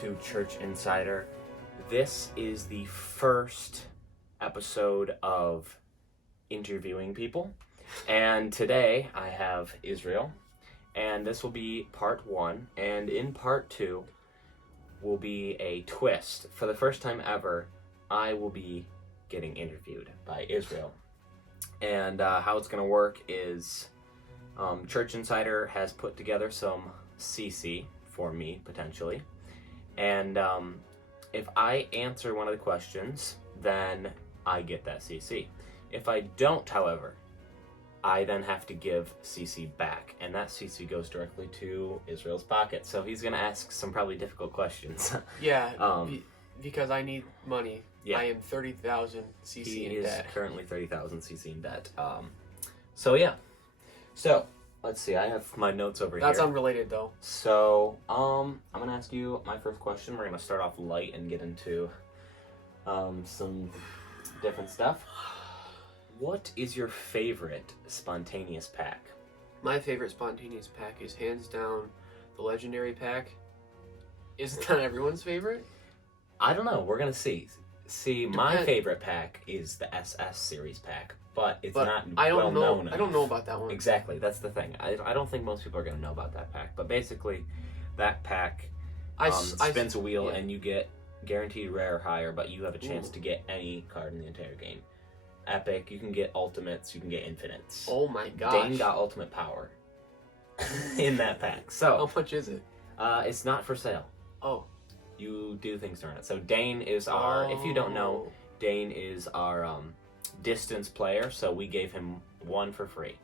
to Church Insider. This is the first episode of interviewing people, and today I have Israel, and this will be part 1, and in part 2 will be a twist. For the first time ever, I will be getting interviewed by Israel, and how it's going to work is Church Insider has put together some CC for me, potentially. And if I answer one of the questions, then I get that CC. If I don't, however, I then have to give CC back. And that CC goes directly to Israel's pocket. So he's going to ask some probably difficult questions. Yeah, because I need money. Yeah. I am 30,000 CC he in is debt. currently 30,000 CC in debt. So yeah. So let's see. I have my notes over That's here. unrelated, though. So I'm gonna ask you my first question. We're gonna start off light and get into some different stuff. What is your favorite spontaneous pack? My favorite spontaneous pack is hands down the legendary pack. Isn't that everyone's favorite? I don't know. We're gonna see. My Depend- favorite pack is the SS series pack, but it's But not I don't well know. known I don't know about that one. Exactly, that's the thing. I don't think most people are going to know about that pack. But basically, that pack spins a wheel yeah. and you get guaranteed rare or higher, but you have a chance Ooh. to get any card in the entire game. Epic, you can get ultimates, you can get infinites. Oh my gosh. Dane got ultimate power in that pack. So, How much is it? it's not for sale. Oh. You do things to earn it. So Dane is our, if you don't know, Dane is our distance player, so we gave him one for free.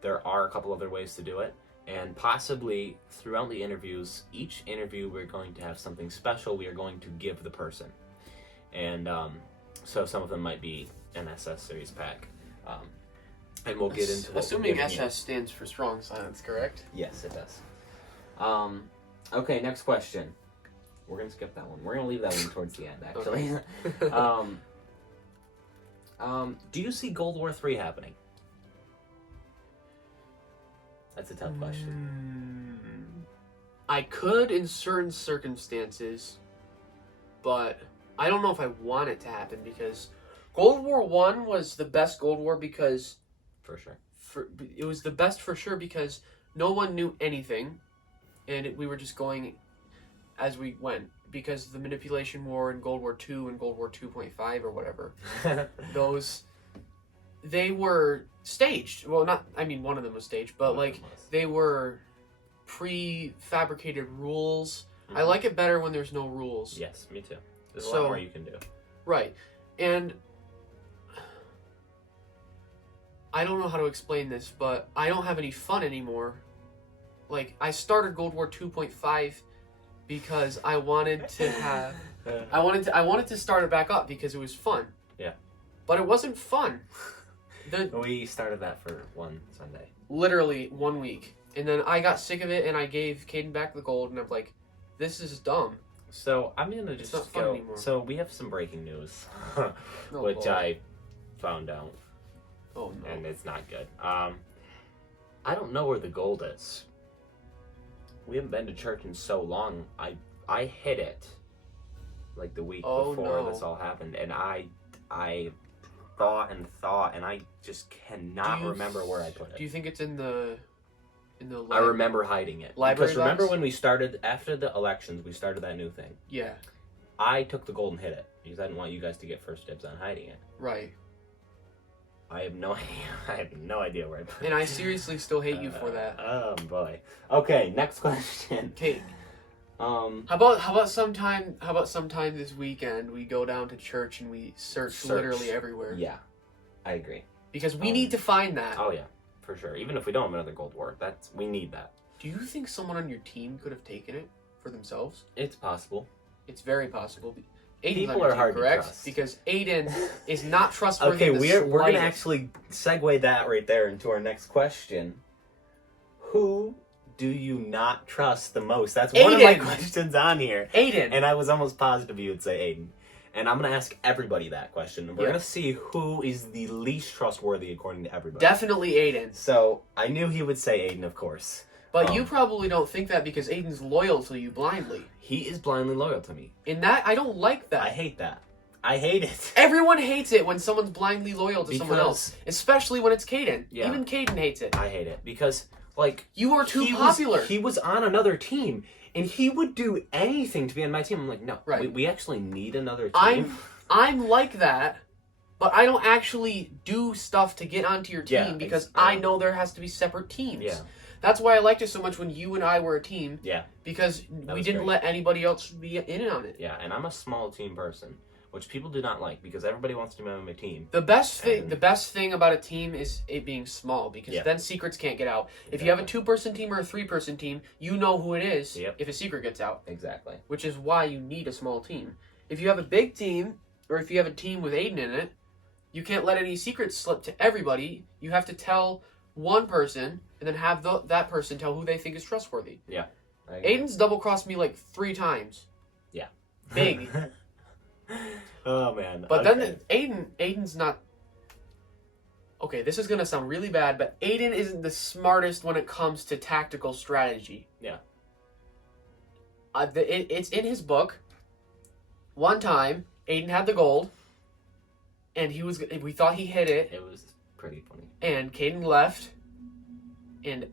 There are a couple other ways to do it, and possibly throughout the interviews, each interview we're going to have something special we are going to give the person. And so some of them might be an SS series pack. And we'll get into what Assuming we're giving SS stands for strong silence, correct? you. Yes, it does. Okay, next question. We're going to skip that one. We're going to leave that one towards the end, actually. Do you see Gold War 3 happening? That's a tough question. I could in certain circumstances, but I don't know if I want it to happen because Gold War 1 was the best Gold War because For sure. it was the best for sure because no one knew anything and we were just going as we went because the manipulation war in Gold War 2 and Gold War 2.5 or whatever, they were staged. Well, one of them was staged, but they were prefabricated rules. Mm-hmm. I like it better when there's no rules. Yes, me too. There's a So- lot more you can do. Right. And I don't know how to explain this, but I don't have any fun anymore. Like, I started Gold War 2.5 because I wanted to have I wanted to start it back up because it was fun. Yeah. But it wasn't fun. We started that for one Sunday. Literally 1 week. And then I got sick of it and I gave Caden back the gold and I'm like, this is dumb. So I'm gonna It's just not fun go. anymore. So we have some breaking news, Oh, which Lord. I found out, Oh no. and it's not good. I don't know where the gold is. We haven't been to church in so long. I hit it like the week Oh, before no. this all happened, and I thought, and I just cannot Do you remember where I put it. Do you think it's in the I remember hiding it. Library Because remember box? when we started, after the elections, we started that new thing. Yeah. I took the gold and hid it because I didn't want you guys to get first dibs on hiding it. Right. I have no idea. I have no idea where I put it. And I seriously still hate you for that. Oh boy. Okay, next question. Okay. Um, How about sometime this weekend we go down to church and we search. Literally everywhere. yeah, I agree. Because we need to find that. Oh yeah, for sure. Even if we don't have another gold war, we need that. Do you think someone on your team could have taken it for themselves? It's possible. It's very possible. Aiden's People on your are team, hard to correct? trust. Because Aiden is not trustworthy. Okay, in the we're gonna slightest. actually segue that right there into our next question. Who do you not trust the most? That's one of my Aiden. questions on here. Aiden. And I was almost positive you would say Aiden. And I'm going to ask everybody that question. We're Yeah. going to see who is the least trustworthy according to everybody. Definitely Aiden. So I knew he would say Aiden, of course. But you probably don't think that because Aiden's loyal to you blindly. He is blindly loyal to me. In that, I don't like that. I hate that. I hate it. Everyone hates it when someone's blindly loyal to someone else. Especially when it's Caden. Yeah. Even Caden hates it. I hate it because, like... You are too popular. He was on another team, and he would do anything to be on my team. I'm like, no, we actually need another team. I'm like that, but I don't actually do stuff to get onto your team because I know there has to be separate teams. Yeah. That's why I liked it so much when you and I were a team. Yeah. Because we didn't let anybody else be in on it. Yeah, and I'm a small team person, which people do not like because everybody wants to be on my team. The best thing about a team is it being small because then secrets can't get out. If you have a 2-person team or a 3-person team, you know who it is if a secret gets out. Exactly. Which is why you need a small team. If you have a big team, or if you have a team with Aiden in it, you can't let any secrets slip to everybody. You have to tell one person, and then have that person tell who they think is trustworthy. Yeah. Aiden's double-crossed me like 3 times. Yeah. Big. Oh, man. But then Aiden's not... Okay, this is going to sound really bad, but Aiden isn't the smartest when it comes to tactical strategy. Yeah. It's in his book. One time, Aiden had the gold, and we thought he hit it. It was pretty funny. And Caden left, and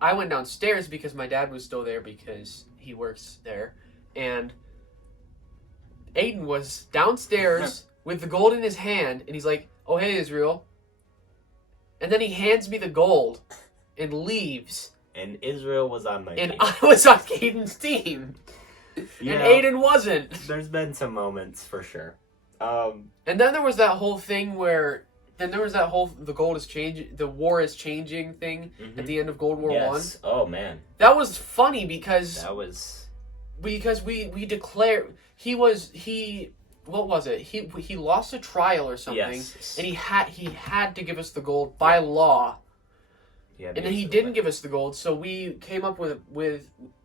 I went downstairs because my dad was still there because he works there, and Aiden was downstairs with the gold in his hand, and he's like, "Oh, hey, Israel." And then he hands me the gold and leaves. And Israel was on my team. And I was on Caden's team. And Aiden wasn't. There's been some moments, for sure. And then there was that whole thing where... Then there was that whole the war is changing thing at the end of World War I. Oh, man. That was funny because... Because we declared... What was it? He lost a trial or something, and he had to give us the gold by law. And then he didn't give us the gold, so we came up with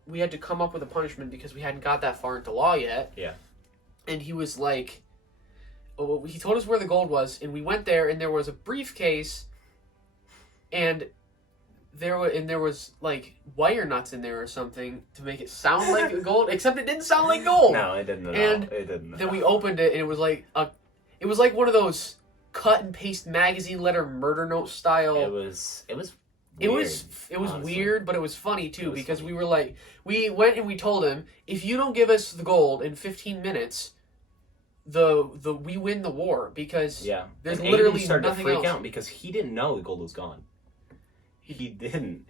we had to come up with a punishment because we hadn't got that far into law yet. Yeah. And he was like, he told us where the gold was, and we went there, and there was a briefcase, and there was like wire nuts in there or something to make it sound like gold, except it didn't sound like gold. No, it didn't. It didn't. Then we opened it, and it was like one of those cut and paste magazine letter murder note style. It was weird, but it was funny too because we were like, we went and we told him, if you don't give us the gold in 15 minutes, we win the war because there's and literally Aiden started nothing to freak else. out because he didn't know the gold was gone. He didn't.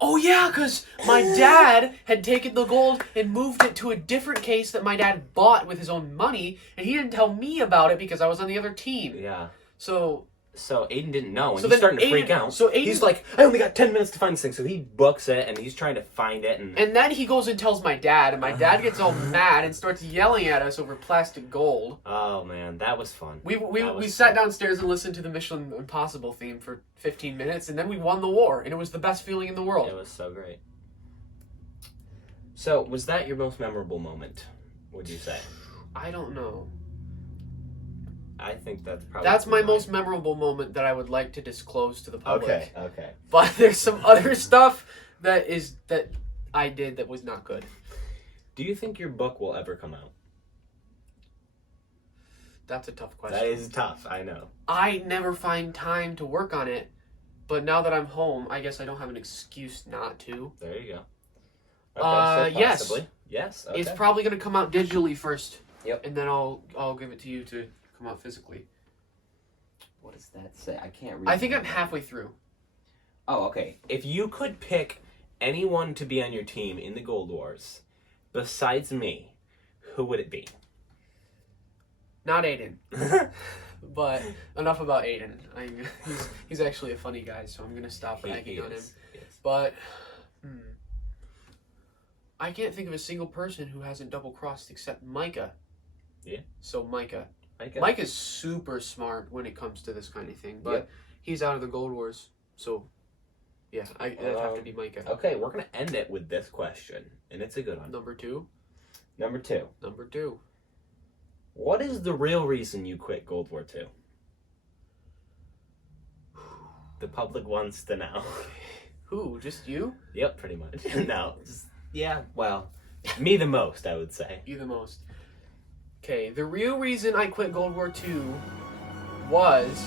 Oh yeah, because my dad had taken the gold and moved it to a different case that my dad bought with his own money, and he didn't tell me about it because I was on the other team. Yeah. So Aiden didn't know, and he's starting to freak out. So he's like, I only got 10 minutes to find this thing, so he books it, and he's trying to find it. And then he goes and tells my dad, and my dad gets all mad and starts yelling at us over plastic gold. Oh, man, that was fun. We sat downstairs and listened to the Mission Impossible theme for 15 minutes, and then we won the war, and it was the best feeling in the world. It was so great. So, was that your most memorable moment, would you say? I don't know. I think that's probably... That's my most memorable moment that I would like to disclose to the public. Okay. But there's some other stuff that I did that was not good. Do you think your book will ever come out? That's a tough question. That is tough, I know. I never find time to work on it, but now that I'm home, I guess I don't have an excuse not to. There you go. Okay, so possibly. Yes. Okay. It's probably going to come out digitally first. Yep. And then I'll give it to you to come out physically. What does that say? I can't read. I think I'm halfway through. Oh, okay. If you could pick anyone to be on your team in the Gold Wars, besides me, who would it be? Not Aiden. But enough about Aiden. He's actually a funny guy, so I'm gonna stop ragging on him. Yes. But I can't think of a single person who hasn't double-crossed except Micah. Yeah. So Micah. Micah's super smart when it comes to this kind of thing, but he's out of the Gold Wars, so yeah, that'd have to be Micah. Okay, we're gonna end it with this question, and it's a good one. Number two. What is the real reason you quit World War II? The public wants to know. Who? Just you? Yep, pretty much. No, just, yeah, well, me the most, I would say. You the most. Okay, the real reason I quit Gold War II was